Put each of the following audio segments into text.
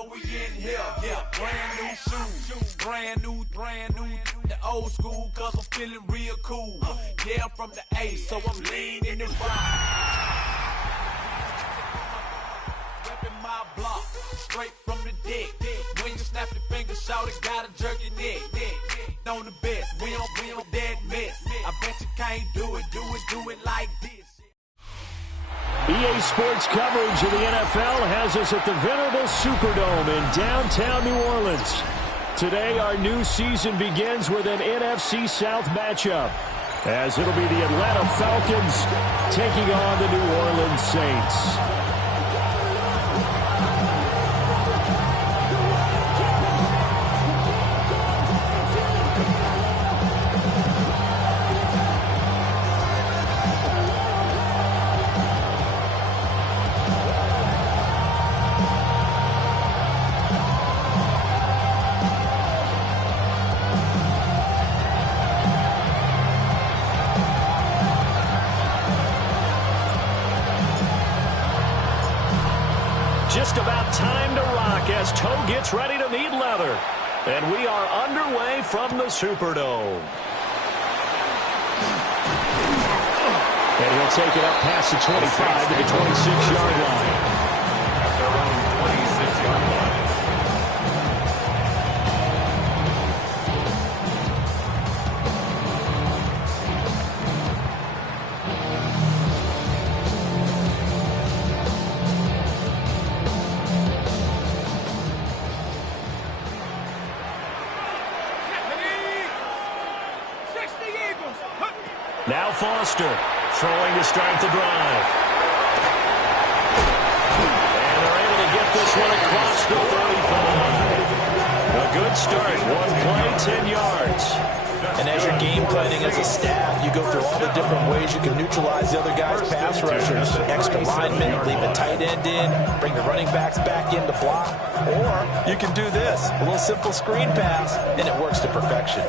know we in here. Yeah, brand new shoes, brand new. The old school, cause I'm feeling real cool. Yeah, I'm from the A, so I'm leaning and repping my block, straight from the deck. When you snap your fingers, shout it, gotta jerk your neck. On the best, we don't dead mess. I bet you can't do it like this. EA Sports coverage of the NFL has us at the venerable Superdome in downtown New Orleans. Today, our new season begins with an NFC South matchup, as it'll be the Atlanta Falcons taking on the New Orleans Saints. Just about time to rock as Toe gets ready to meet leather. And we are underway from the Superdome. And he'll take it up past the 25 to the 26-yard line. After running 26-yard line. Now Foster throwing to start the drive. And they're able to get this one across the 35. A good start. One play, 10 yards. And as you're game planning as a staff, you go through all the different ways you can neutralize the other guy's pass rushers. Extra linemen, leave a tight end in, bring the running backs back in to block. Or you can do this, a little simple screen pass, and it works to perfection.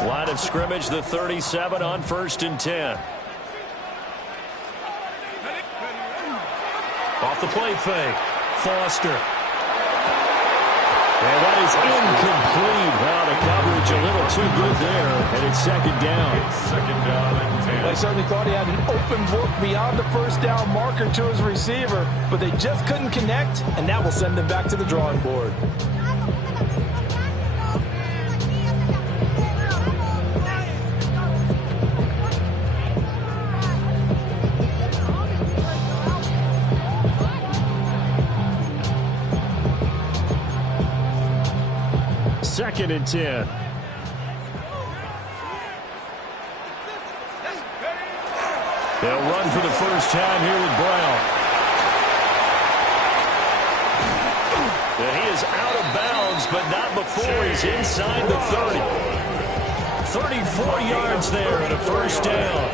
Line of scrimmage, the 37 on 1st and 10. Off the play fake. Foster. And that is incomplete. Wow, the coverage a little too good there. And it's second down. Second down and 10. They certainly thought he had an open book beyond the first down marker to his receiver, but they just couldn't connect, and that will send them back to the drawing board. Second and 10. They'll run for the first time here with Brown. And he is out of bounds, but not before he's inside the 30. 34 yards there and a first down.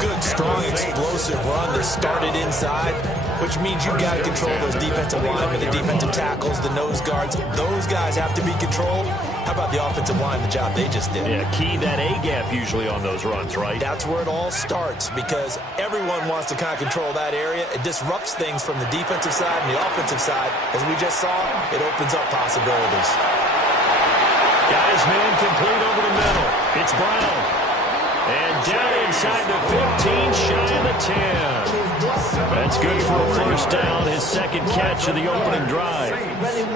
Good, strong, explosive run that started inside, which means you've got to control those defensive linemen, the defensive tackles, the nose guards. Those guys have to be controlled. How about the offensive line, the job they just did? Yeah, key that A-gap usually on those runs, right? That's where it all starts, because everyone wants to kind of control that area. It disrupts things from the defensive side and the offensive side. As we just saw, it opens up possibilities. Guys, man, complete over the middle. It's Brown. And down inside the 15, shy of the 10. That's good for a first down, his second catch of the opening drive.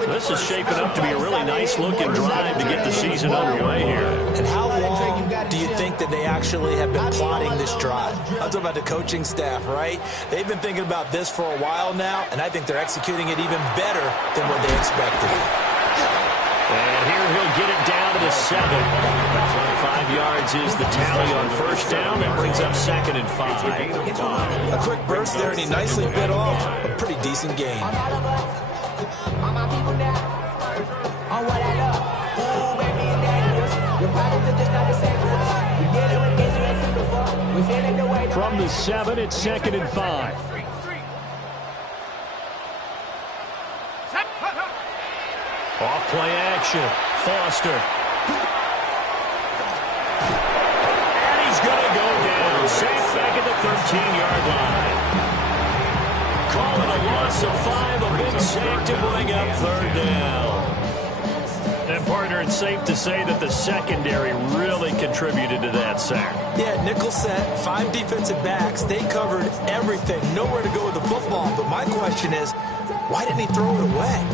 This is shaping up to be a really nice-looking drive to get the season underway here. And how long do you think that they actually have been plotting this drive? I'm talking about the coaching staff, right? They've been thinking about this for a while now, and I think they're executing it even better than what they expected. And here he'll get it down to the 7. 5 yards is the tally on first down. That brings up 2nd and 5. A quick burst there, and he nicely bit off a pretty decent gain. From the 7, it's 2nd and 5. Off play action. Foster. And he's going to go down. Safe back at the 13-yard line. Calling a loss of 5, a big sack to bring up third down. And, partner, it's safe to say that the secondary really contributed to that sack. Yeah, nickel set, 5 defensive backs. They covered everything. Nowhere to go with the football. But my question is, why didn't he throw it away?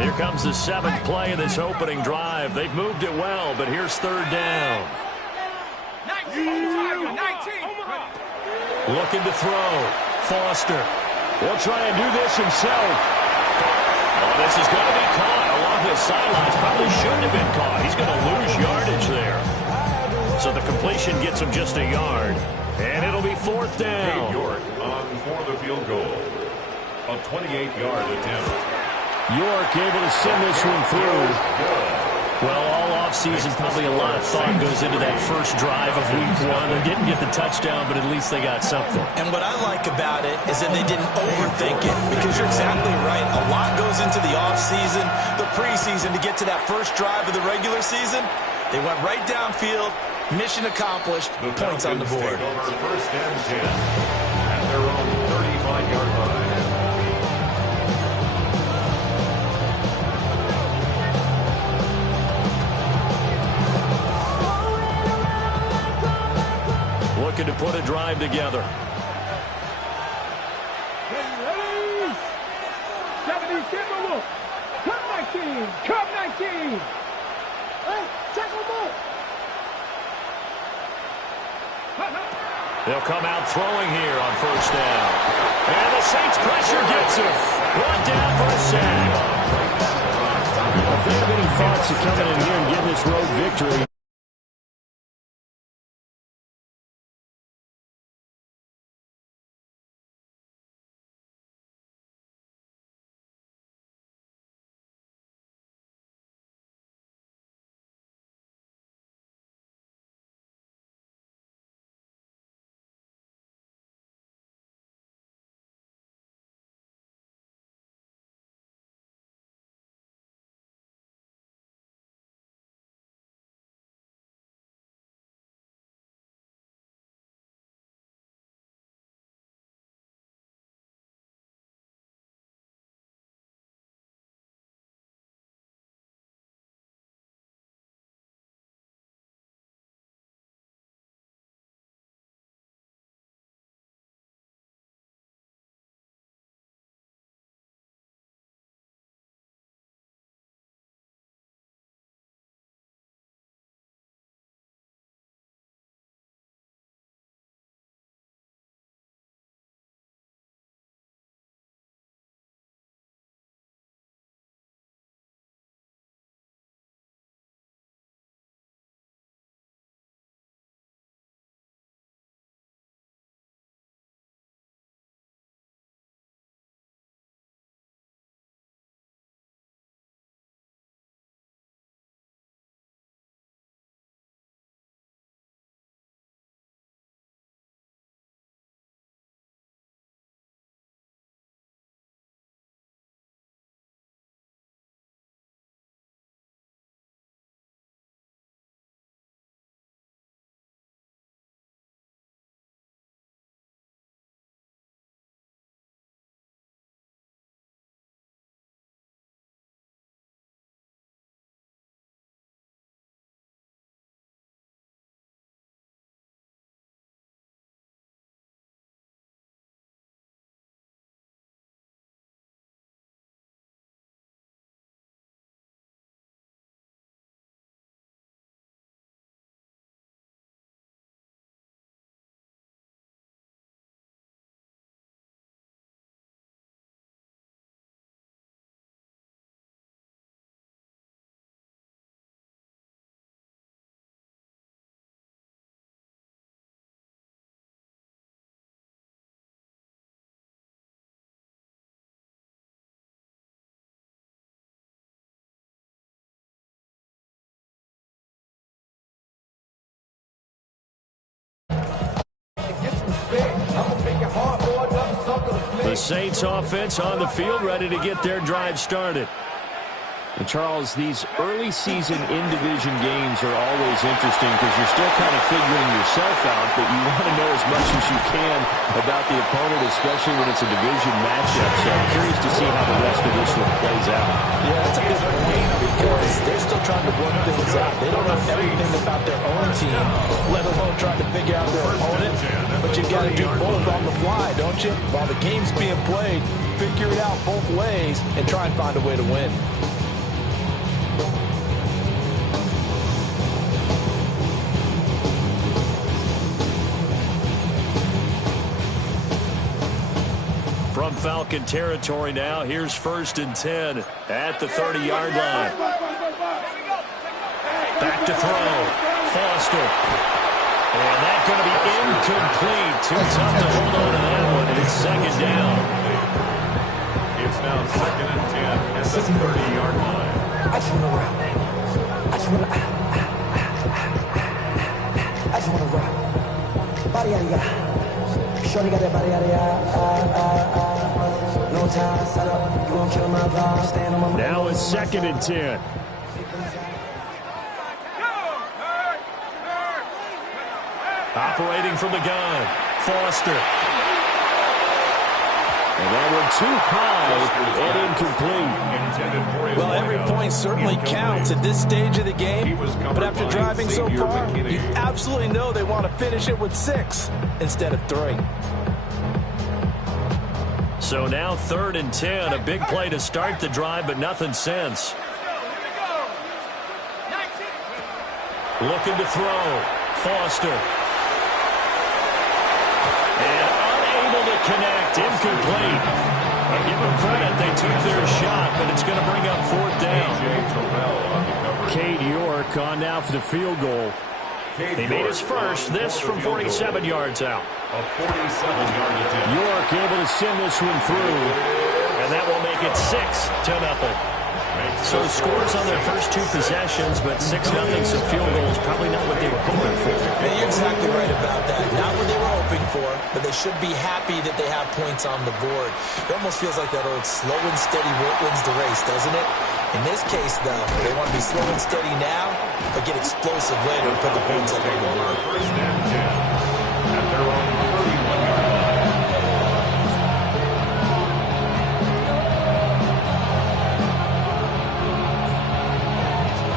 Here comes the 7th play of this opening drive. They've moved it well, but here's third down. 19. Looking to throw. Foster will try and do this himself. Oh, this is going to be caught along the sidelines. Probably shouldn't have been caught. He's going to lose yardage there. So the completion gets him just a yard. And it'll be fourth down. York on for the field goal. A 28-yard attempt. York able to send this one through. Well, all offseason, probably a lot of thought goes into that first drive of week 1. They didn't get the touchdown, but at least they got something. And what I like about it is that they didn't overthink it, because you're exactly right. A lot goes into the offseason, the preseason, to get to that first drive of the regular season. They went right downfield, mission accomplished, points on the board. Over first and 10 at their own 35-yard line. Looking to put a drive together. Ready? 70, Timberwolf. Come 19. Come 19. Hey, tackle ball. They'll come out throwing here on first down. And the Saints pressure gets him. One down for a sack. If they have any thoughts of coming in here and getting this road victory, the Saints offense on the field, ready to get their drive started. And Charles, these early season in-division games are always interesting because you're still kind of figuring yourself out, but you want to know as much as you can about the opponent, especially when it's a division matchup. So I'm curious to see how the rest of this one plays out. Yeah, that's a good point because they're still trying to work things out. They don't know everything about their own team, let alone trying to figure out their opponent. But you've got to do both on the fly, don't you? While the game's being played, figure it out both ways and try and find a way to win. From Falcon territory now, here's 1st and 10 at the 30-yard line. Back to throw. Foster. And that's going to be incomplete. Too tough to hold on to that one. It's 2nd down. It's now 2nd and 10 at the 30-yard line. I just want to rock. Body out of ya. Shorty got that body out of ya. No time, set up. You gon' kill my vibe. Stand on my Now it's 2nd and 10. Operating from the gun. Foster. And that one too high and incomplete. Well, every point certainly counts at this stage of the game, but after driving so far, you absolutely know they want to finish it with 6 instead of 3. So now 3rd and 10, a big play to start the drive, but nothing since. Looking to throw. Foster. And unable to connect. Incomplete. I'll give them credit. They took their shot, but it's going to bring up 4th down. Cade York on now for the field goal. He made his first. This from 47 yards out. A 47-yard attempt. York able to send this one through. And that will make it 6-0. So scores on their first 2 possessions, but 6-0, so field goal is probably not what they were hoping for. And you're exactly right about that. Not what they were hoping for, but they should be happy that they have points on the board. It almost feels like that old slow and steady wins the race, doesn't it? In this case, though, they want to be slow and steady now, but get explosive later and put the points up on the board. 1st and 10 at their own 31-yard line.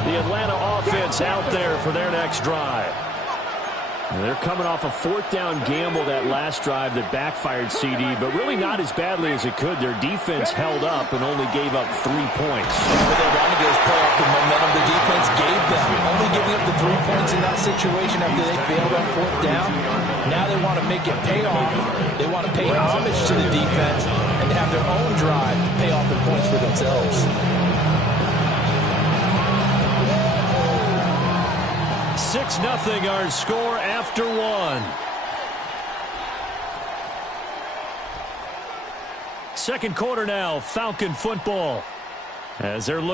The Atlanta offense out there for their next drive. And they're coming off a 4th down gamble that last drive that backfired CD, but really not as badly as it could. Their defense held up and only gave up 3 points. What they wanted to do is play off the momentum the defense gave them. Only giving up the 3 points in that situation after they failed on 4th down. Now they want to make it pay off. They want to pay homage to the defense and have their own drive pay off in points for themselves. 6-0 our score after 1. Second quarter now, Falcon football. As they're looking